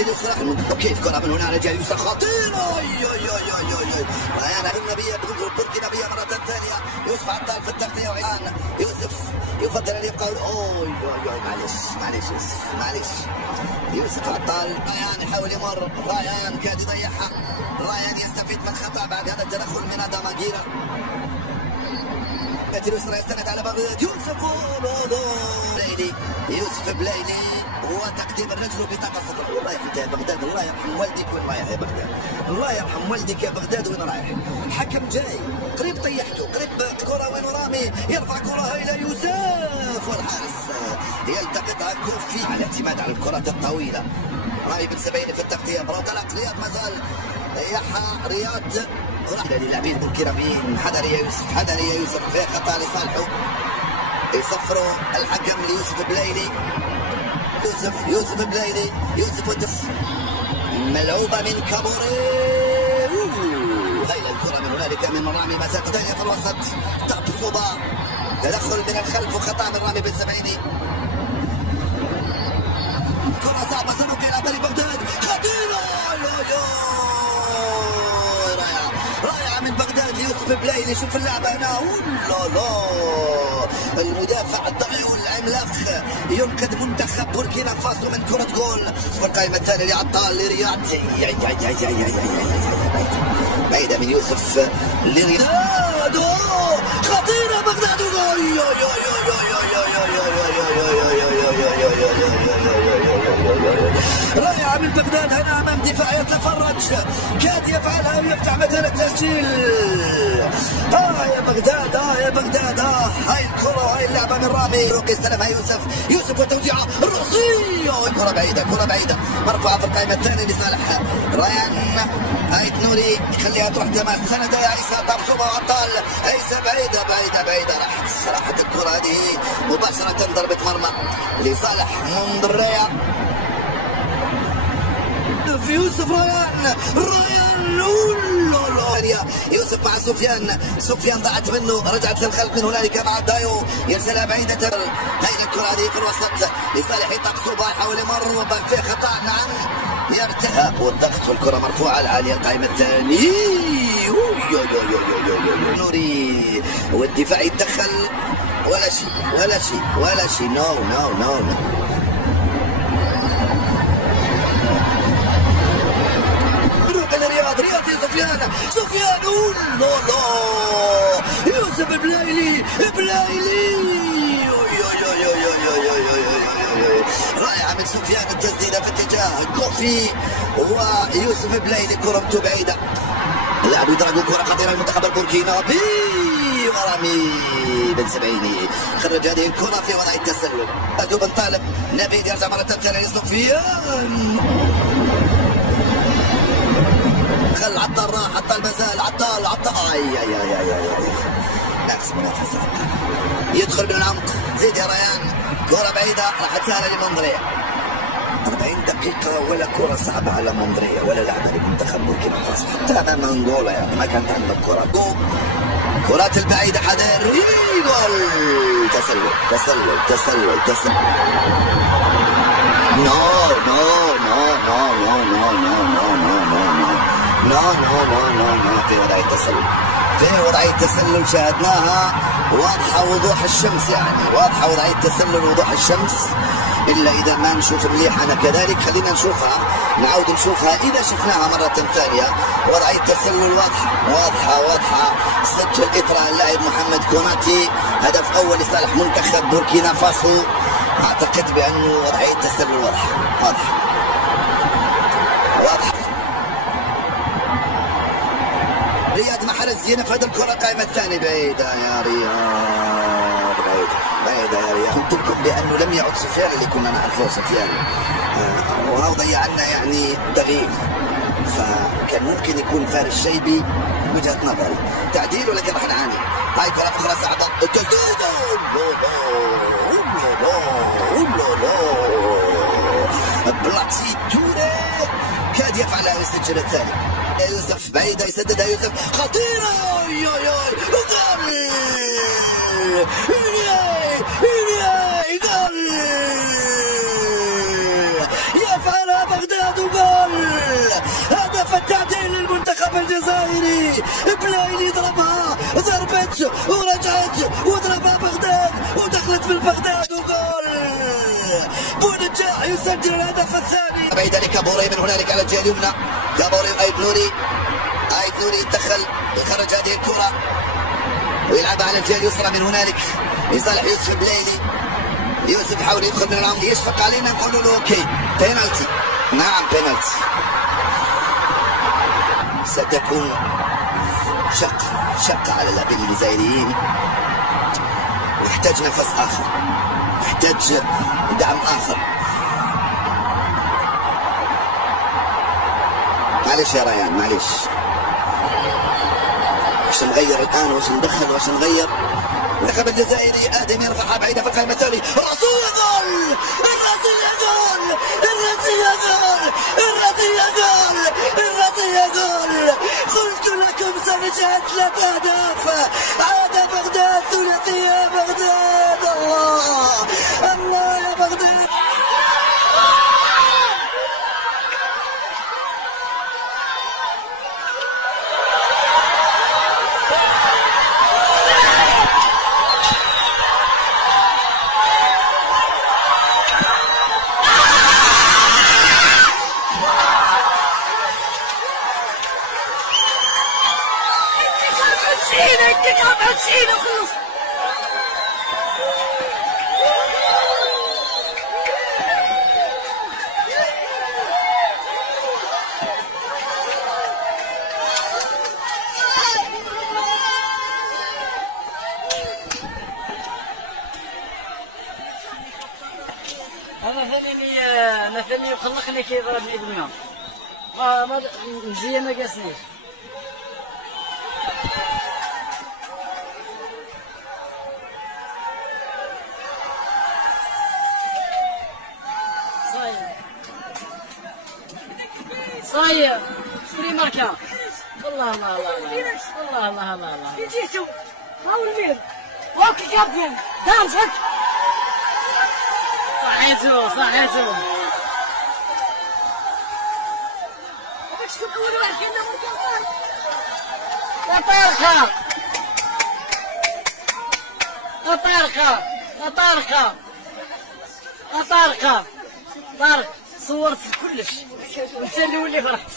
اليسرى اوكي الكره من هنا رجع يوسف خطيره ريان اجنبيه بوركينابيه مره ثانيه يوسف عطال في التغطيه وعيان يوسف يفضل ان يبقى معلش يوسف عطال ريان يحاول يمر ريان كاد يضيعها ريان يستفيد من خطا بعد هذا التدخل من ادم ماجيرا اليسرى يستند على بغداد يوسف بلايلي وتقديم الرجل بطاقه صفر والله يا بغداد الله يرحم والديك وين رايح يا بغداد الله يرحم والديك يا بغداد وين رايح حكم جاي قريب طيحته قريب كره وين رامي يرفع كره الى يوسف والحارس يلتقطها كوفي على الاعتماد على الكرات الطويله رامي بن سبعيني في التغطيه برا طلق رياض مازال ضيعها رياض للاعبين بوركينابيين حذري يا يوسف في خطا لصالحه يصفروا الحكم ليوسف بلايلي يوسف بلايلي يوسف وتف ملعوبه من كابوري هاي الكره من هنالك من رامي مسافه ثانيه في الوسط تقصبه تدخل من الخلف وخطا من رامي بن سبعيني كره صعبه سنوك الى بني بغداد خطيره رائعه من بغداد يوسف بلايلي شوف اللعبه هنا المدافع الضعيف العملاق ينقذ منتخب بوركينا فاسو من كرة جول في القائمة الثانية لعطال لرياض بعيدة من يوسف لرياض خطيرة بغداد رائعة من بغداد هنا أمام دفاع يتفرج كاد يفعلها ويفتح مجال التسجيل يا بغداد هاي الكرة هاي اللعبة من رامي روكي استلمها يوسف وتوزيعها الرأسية كرة بعيدة مرفوعة في القائمة الثانية لصالح ريان آيت نوري يخليها تروح تماس سند يا عيسى طبصوبة وعطال عيسى بعيدة راحت الكرة هذه مباشرة ضربة مرمى لصالح مندريا في يوسف ريان يوسف مع سفيان ضاعت منه رجعت للخلف من هنالك مع دايو يرسلها بعيدة هاي الكرة هذه في الوسط لصالح طقسوبة يحاول يمر في خطأ نعم يرتهب والضغط والكرة مرفوعة العالية القائمة الثانية نوري والدفاع يتدخل ولا شيء نو رياض سفيان يوسف بلايلي رائعة من سفيان التسديدة في اتجاه كوفي ويوسف بلايلي كرة بعيدة اللاعب يدرج كرة خطيرة المنتخب البوركينابي ورامي بن سبعيني خرج هذه الكرة في وضع التسلل بن طالب نبيل يرجع مرة ثانية لسفيان عطال راح عطال مازال عطال ناقص منافسة يدخل من العمق زيد يا ريان كرة بعيدة راح سهلة لمندريا 40 دقيقة ولا كرة صعبة على مندريا ولا لعبة لمنتخب بوركينا فاسو حتى أمام أنغولا يعني ما كانت عندك كرة جول كرات البعيدة حذر جول تسلل في وضعية تسلل شاهدناها واضحة وضوح الشمس يعني واضحة وضعية تسلل وضوح الشمس إلا إذا ما نشوف مليح أنا كذلك خلينا نعود نشوفها إذا شفناها مرة ثانية وضعية تسلل واضحة سجل إطراء اللاعب محمد كوناتي هدف أول لصالح منتخب بوركينا فاسو أعتقد بأنه وضعية تسلل واضحة رياض محرز ينفذ الكرة قائمة الثانية بعيدة يا رياض قلت لكم بأنه لم يعد سفيان اللي كنا نعرفه سفيان وهو ضيع لنا يعني دقيق فكان ممكن يكون فارس شيبي وجهة نظري تعديل ولكن راح نعاني هاي كرة أخرى صعبة التسديد بلاتي توري كاد يفعلها ويسجل الثاني يوسف بعيدة يسددها يوسف خطيرة يفعلها بغداد الجزائري بلايلي ضربها ضربت ورجعت وضربها بغداد ودخلت من بغداد وجول. بونجاح يسجل الهدف الثاني. بعيد لكابوري من هنالك على الجهه اليمنى. كابوري ايد نوري يتدخل يخرج هذه الكره ويلعبها على الجهه اليسرى من هنالك لصالح يوسف بلايلي. يوسف حاول يدخل من العمق يشفق علينا نقول له اوكي بينالتي. نعم بينالتي. ستكون شق على اللاعبين الجزائريين. نحتاج نفس اخر، نحتاج دعم اخر. معليش يا ريان معليش. واش نغير الان؟ واش ندخل؟ واش نغير؟ المنتخب الجزائري ادم يرفعها بعيده في القائمه الثاني. راسيه جول! الراسيه جول! الراسيه جول! الراسيه جول! الراسيه جول! قلت لكم سنشهد 3 أهداف. عاد بغداد ثلاثيه بغداد. الله الله يا بغداد. وخلص. انا ثاني وخلقني كيضربني بالنار. مزيان ما قاسنيش. صاير شري ماركة. الله الله الله الله الله الله الله. كي جيتو هاو المير واك الكابتن دارجك. صحيتو صحيتو. باش تكون اول واحد كنا مركز. طارقة طارقة طارقة طارقة طارق صورت كلش وانت اللي ولي فرحت.